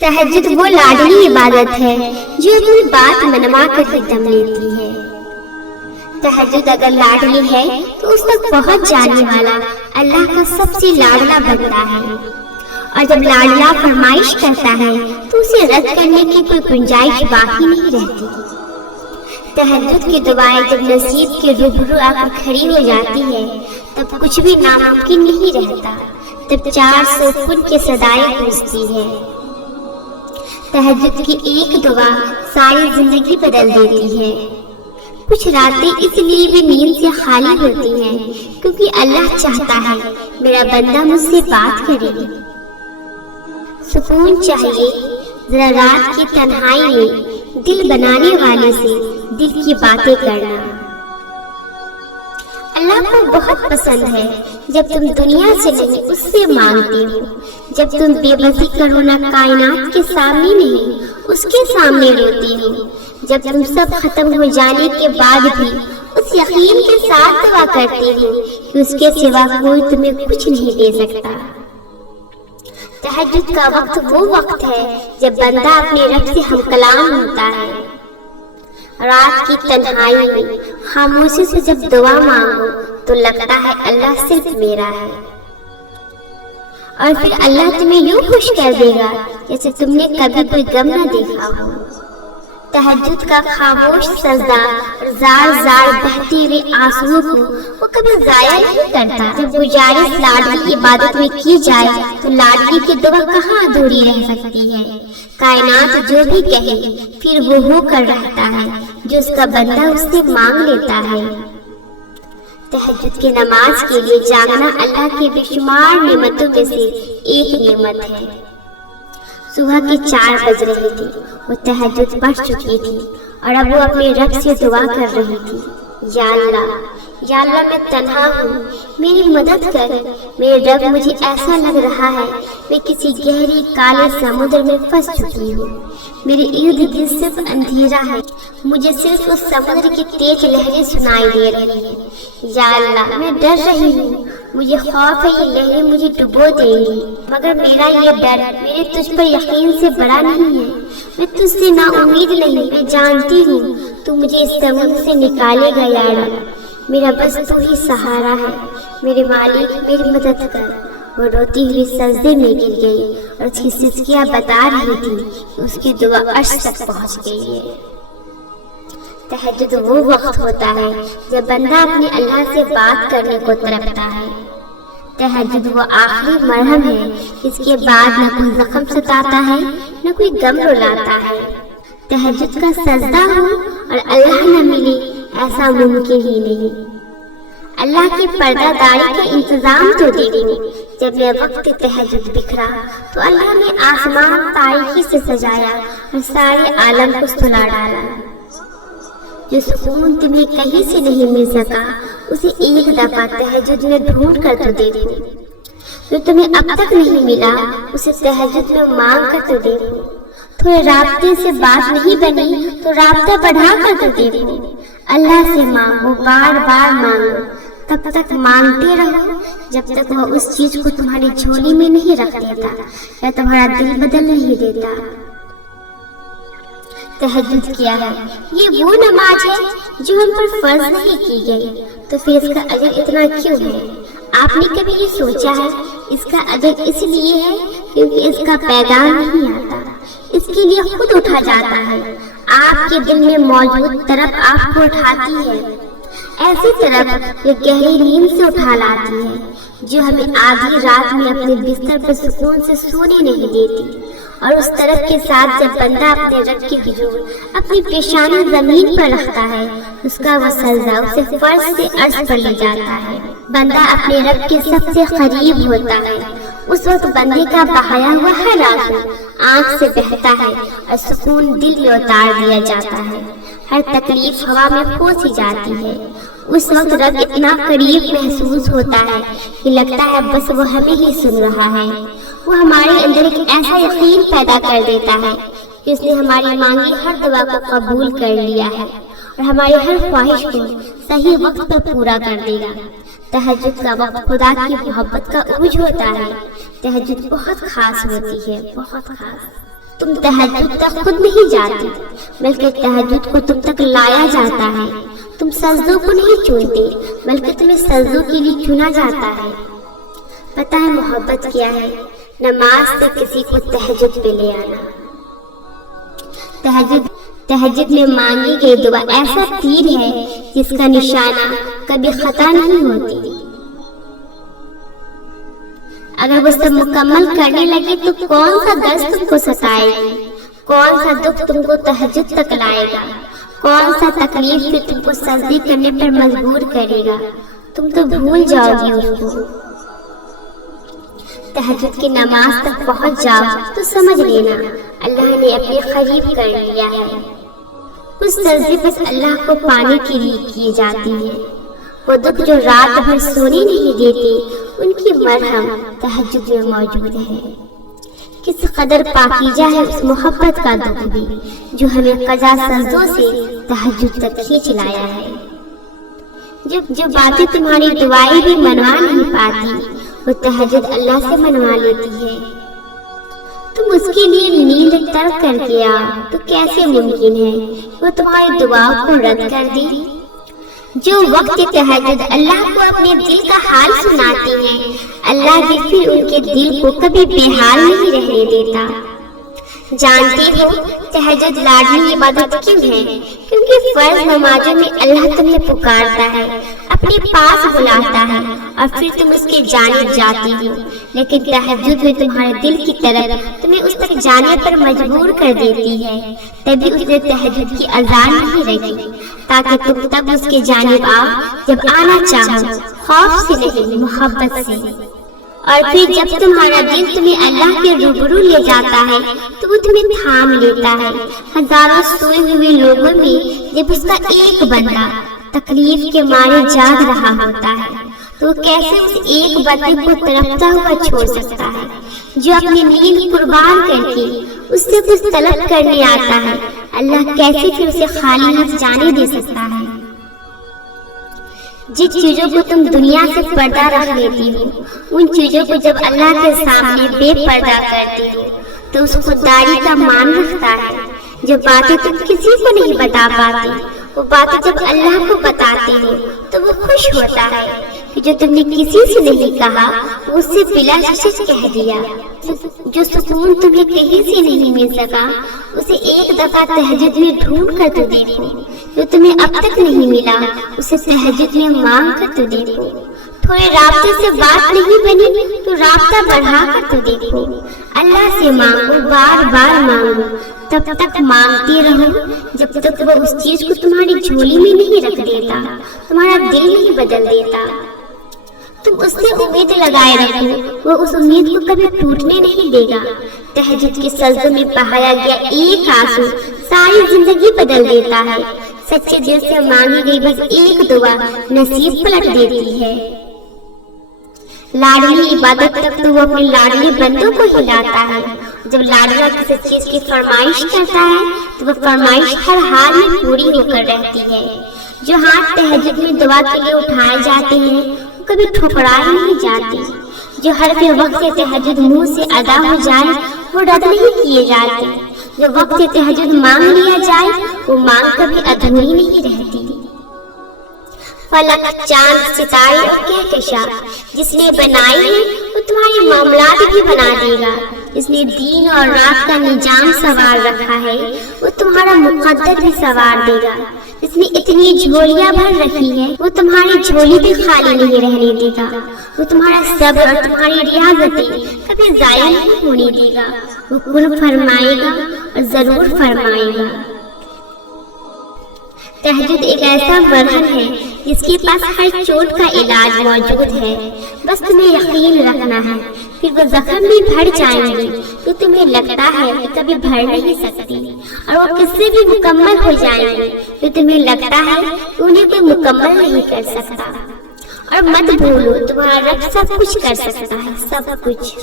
तहज्जुद वो लाडली इबादत है जो अपनी बात मनवा कर ही दम लेती है। तहज्जुद अगर लाडली है तो उस तक पहुंच जाने वाला अल्लाह का सबसे लाडला बनता है, और जब लाडला फरमाइश करता है तो उसे रद्द करने की कोई गुंजाइश बाकी नहीं रहती। तहज्जुद की दुआएं जब नसीब के रूबरू आकर खड़ी हो जाती है तब कुछ भी नामुमकिन नहीं रहता, तब 400 पुन की सदाएं गूंजती है। तहज्जुद की एक दुआ सारी जिंदगी बदल देती है। कुछ रातें इसलिए भी नींद से खाली होती हैं क्योंकि अल्लाह चाहता है मेरा बंदा मुझसे बात करे। सुकून चाहिए जरा रात की तन्हाई में दिल बनाने वाले से दिल की बातें करना। अल्लाह को बहुत पसंद है जब तुम दुनिया से नहीं उससे मांगते हो, जब तुम बेबसी करो ना कायनात के सामने नहीं उसके सामने रोते हो, जब तुम सब खत्म हो जाने के बाद भी उस यकीन के साथ दुआ करते हो कि उसके सिवा कोई तुम्हें कुछ नहीं दे सकता। तहज्जुद का वक्त वो वक्त है जब बंदा अपने रब से हमकलाम होता है। रात की तन्हाई में खामोशी से जब दुआ मांगो तो लगता है अल्लाह सिर्फ मेरा है, और फिर अल्लाह तुम्हें यूं खुश कर देगा जैसे तुमने कभी कोई गम न देखा हो। तहज्जुद का खामोश सजदा और जार जार बहते हुए आंसुओं को वो कभी जाया नहीं करता। जब गुजारिश लाडली की इबादत में की जाए तो लाडली की दुआ कहाँ अधूरी रह सकती है। कायनात जो भी कहे फिर वो हो कर रहता है जो उसका बंदा उससे मांग लेता है। तहज्जुद की नमाज के लिए जागना अल्लाह की बेशुमार नेमतों में से एक नेमत है। सुबह के 4 बज रहे थे, वो तहज्जुद पढ़ चुकी थी और अब वो अपने रब से दुआ कर रही थी, या अल्लाह मैं तन्हा हूँ, मेरी मदद कर। मेरे रब मुझे ऐसा लग रहा है मैं किसी गहरी काले समुद्र में फंस चुकी हूँ। मेरे इर्द गिर्द सिर्फ अंधेरा है, मुझे सिर्फ उस समुद्र की तेज लहरें सुनाई दे रही है। या अल्लाह मैं डर रही हूँ, मुझे खौफ है ये लहरें मुझे डुबो देंगी, मगर मेरा ये डर मेरे तुझ पर यकीन से बड़ा नहीं है। मैं तुझसे ना उम्मीद नहीं, मैं जानती हूँ तू मुझे इस समुद्र से निकालेगा। या रब मेरा बस तू ही सहारा है, मेरे मालिक मेरी मदद कर। वो रोती हुई सजदे में गिर गई और उसकी सिसकियां बता रही थी कि उसकी दुआ अर्श तक पहुंच गई है। तहज्जुद वो वक्त होता है जब बंदा अपने अल्लाह से बात करने को तड़पता है। तहज्जुद वो आखिरी मरहम है जिसके बाद न कोई जख्म सताता है न कोई गम रुलाता है। तहज्जुद का सजदा हो और अल्लाह न मिले ऐसा मुमकिन ही नहीं। अल्लाह की पर्दादारी का इंतजाम तो देखो। जब यह वक्त तहज्जुद बिखरा तो अल्लाह ने आसमान तारीकी से सजाया और सारे आलम को सुला डाला। जो सुकून तुम्हें कहीं से नहीं मिल सका उसे एक दफा तहज्जुद में ढूंढ कर तो देखो। जो तुम्हें अब तक नहीं मिला उसे तहज्जुद में मांग कर तो देखो। थोड़े राब्ते से बात नहीं बनी तो राब्ता बढ़ा कर तो देखो। अल्लाह से मांगो, बार बार मांगो, तब तक मांगते रहो जब तक वह उस चीज को तुम्हारी झोली में नहीं रख देता या तुम्हारा दिल बदल नहीं देता। तहज्जुद क्या है? ये वो नमाज है जो हम पर फर्ज नहीं की गई, तो फिर इसका अजर इतना क्यों है? आपने कभी ये सोचा है? इसका अजर इसलिए है क्योंकि इसका पैगाम नहीं आता, इसके लिए खुद उठा जाता है। आपके दिल में मौजूद तरफ आपको उठाती है, ऐसी तरफ जो गहरी नींद से उठा लाती है, जो हमें आधी रात में अपने बिस्तर पर सुकून से सोने नहीं देती। और उस तरफ के साथ जब बंदा अपने रब के हुजूर अपनी पेशानी जमीन पर रखता है उसका वो सजदा उसे फर्श से अर्श पर ले जाता है। बंदा अपने रब के सबसे करीब होता है। उस वक्त बंदे का बहाया हुआ हर आंसू आंख से बहता है और सुकून दिल में उतार दिया जाता है। हर तकलीफ हवा में पोंछी जाती है। उस वक्त रब इतना करीब महसूस होता है कि लगता है बस वो हमें ही सुन रहा है। वो हमारे अंदर एक ऐसा यकीन पैदा कर देता है कि उसने हमारी मांगी हर दुआ को कबूल कर लिया है और हमारी हर ख्वाहिश को सही वक्त पर पूरा कर देगा। तहज्जुद का वक्त खुदा की मोहब्बत का उर्ज होता है। तहज्जुद बहुत खास होती है, बहुत खास। तुम तहज्जुद तक खुद नहीं जाती, बल्कि तहज्जुद को तुम तक लाया जाता है। तुम सजदों को नहीं चुनते, बल्कि तुम्हें सजदों के लिए चुना जाता है। पता है मोहब्बत क्या है? नमाज से किसी को तहज्जुद पे ले आना। तहज्जुद में मांगी गई दुआ ऐसा तीर है जिसका निशाना कभी खता नहीं होती। अगर वो सब मुकम्मल करने लगे तो कौन सा दर्द तुमको सताएगी, कौन सा दुख तुमको तहज्जुद तक लाएगा, कौन सा तकलीफ फिर तुमको सजदे करने पर मजबूर करेगा। तुम तो भूल जाओगी उसको। तहज्जुद की नमाज तक पहुंच जाओ तो समझ लेना अल्लाह ने अपने करीब कर लिया है। उस सजदे बस अल्लाह को पाने के लिए की जाती है। वो दुख जो रात भर सोने नहीं देते, उनकी मरहम तहज्जुद में मौजूद है। किस कदर पाकीजा है उस मोहब्बत का दुख भी, जो हमें कजा सजदों से तहज्जुद तक खींच लाया है। जो बातें तुम्हारी दुआएं भी मनवा नहीं पाती, वो तहज्जुद अल्लाह से मनवा लेती है। तुम उसके लिए नींद तर्क करके आओ तो कैसे मुमकिन है वो तुम्हारी दुआओं को रद्द कर दे। जो वक्त तहज्जुद अल्लाह को अपने दिल का हाल सुनाती है, अल्लाह भी फिर उनके दिल को कभी बेहाल नहीं रहने देता। जानते हो तहज्जुद लाडली इबादत क्यों है? क्योंकि फर्ज नमाजों में अल्लाह तुम्हें पुकारता है, अपने पास बुलाता है और फिर तुम उसके जानिब जाती हो। लेकिन तहज्जुद में तुम्हारे दिल की तरफ तुम्हें उस तक जाने पर मजबूर कर देती है। तभी उसने तहज्जुद की अज़ान नहीं रखी, ताकि तुम तब उसके जानिब आओ जब आना चाहो, खौफ से नहीं मोहब्बत से। और फिर जब तुम्हारा दिल तुम्हें अल्लाह के रूबरू ले जाता है तो वो तुम्हें थाम लेता है। हजारों सोए हुए लोगों में जब उसका एक बंदा तकलीफ के मारे जाग रहा होता है तो वो कैसे उस एक बंदे को तड़पता हुआ छोड़ सकता है, जो अपनी नींद कुर्बान करके उससे कुछ तलब करने आता है। अल्लाह कैसे फिर उसे खाली हाथ जाने दे सकता है? जिन चीजों को तुम दुनिया से पर्दा रख लेती हो, उन चीजों को जब अल्लाह के सामने बेपर्दा करती हो तो उस खुदारी का मान रखता है। जो बातें तुम किसी को नहीं बता पाती, वो बातें जब अल्लाह को बताती हो तो वो खुश होता है कि जो तुमने किसी से नहीं कहा वो उससे बिला हिचक कह दिया। जो सुकून तुम्हें कहीं से नहीं मिल सका, उसे एक दफा तहज्जुद में ढूंढ कर तो देखो। जो तुम्हें अब तक नहीं मिला, उसे तहज्जुद में मांग कर तो देखो। थोड़े राब्ते से बात नहीं बनी तो राब्ता बढ़ा कर तो देखो। अल्लाह से मांगो, बार बार मांगो, तब तक मांगते रहो जब तक वो उस चीज को तुम्हारी झोली में नहीं रख देता, तुम्हारा दिल नहीं बदल देता। तुम उससे उम्मीद लगाए रखो, वो उस उम्मीद को कभी टूटने नहीं देगा। तहज्जुद के सजदों में बहाया गया एक आंसू सारी जिंदगी बदल देता है। सच्चे दिल से मांगी गई बस एक दुआ नसीब पलट देती है। लाडली इबादत तक तो वो अपने लाडली बंदों को हिलाता है। जब लाडला किसी चीज की फरमाइश करता है तो वो फरमाइश हर हाल में पूरी होकर रहती है। जो हाथ तहज्जुद में दुआ के लिए उठाए जाते हैं वो कभी ठुकराए नहीं जाते। जो हर वक्त तहज्जुद मुंह से अदा हो जाए वो रद्द नहीं किए जाते। जो वक्त तहज्जुद मांग लिया जाए वो मांग कभी अधूरी नहीं रहती। फलक, चांद, सितारे और कहकशा जिसने बनाई है वो तुम्हारे मामलात भी बना देगा। जिसने दिन और रात का निजाम सवार रखा है वो तुम्हारा मुकद्दर भी सवार देगा। जिसने इतनी झोलियां भर रखी है वो तुम्हारी झोली भी खाली नहीं रहने देगा। वो तुम्हारा सब्र और तुम्हारी रियाजतें कभी जाया नहीं होने देगा। वो कुल फरमाएगा और जरूर फरमाएगा। तहज्जुद एक ऐसा बरहन है जिसके पास हर चोट का इलाज मौजूद है। बस तुम्हें यकीन रखना है। फिर वो जख्म भी भर जाएंगे तो तुम्हें लगता है कि कभी भर नहीं सकती, और वो किससे भी मुकम्मल हो जाएंगे तो तुम्हें लगता है कि उन्हें कोई मुकम्मल नहीं कर सकता। और मत भूलो तुम्हारा रब सब कुछ कर सकता है, सब कुछ।